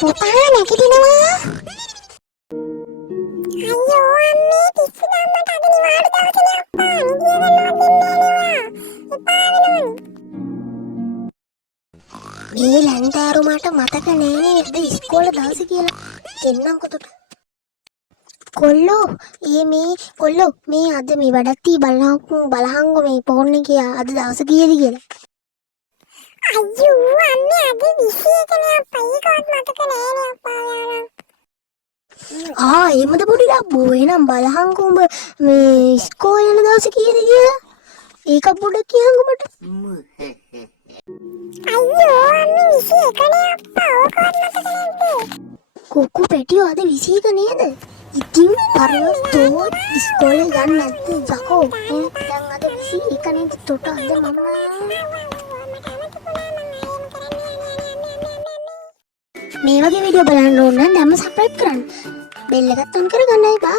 පුතා නැගිටිනවා. අයියෝ අම්මේ පිස්සු දාන්නට අද නිවාඩු දවසනේ අප්පා. නිදිය ගන්නවත් දෙන්නේ නෑනේ. මේ ලන්දාරු මට මතක නෑනේ අද ඉස්කෝලේ දවසේ කියලා. එන්නම්කොතට. කොල්ලෝ මේ අද මේ වැඩක් තී බලහන්කො මේ ෆෝන් එකේ අද දවසේ කීයද කියලා. අයියෝ අම්මේ අද 21නේ අප්පා. ඒකවත් මතක නෑනේ අප්පා යාලා. එහෙමද පොඩි ලබ්බෝ. එහෙනම් බලහන්කො උඹ මේ ඉස්කෝලේ යන දවසේ කීයද කියලා. ඒක පොඩ්ඩක් කියහන්කො මට. අයියෝ අම්මේ 21නේ අප්පා. ඕකවත් මතක නැද්ද? කුකු පැටියෝ අද 21 නේද? ඉතින් පරතෝ ඉස්කෝලේ යන්න නැද්ද යකෝ? දැන් අද 21 නේද? තොට අද මම මේ වගේ වීඩියෝ බලන්න ඕන නම් දැන්ම සබ්ස්ක්‍රයිබ් කරන්න. බෙල් එකත් ඔන් කරගන්නයි බා.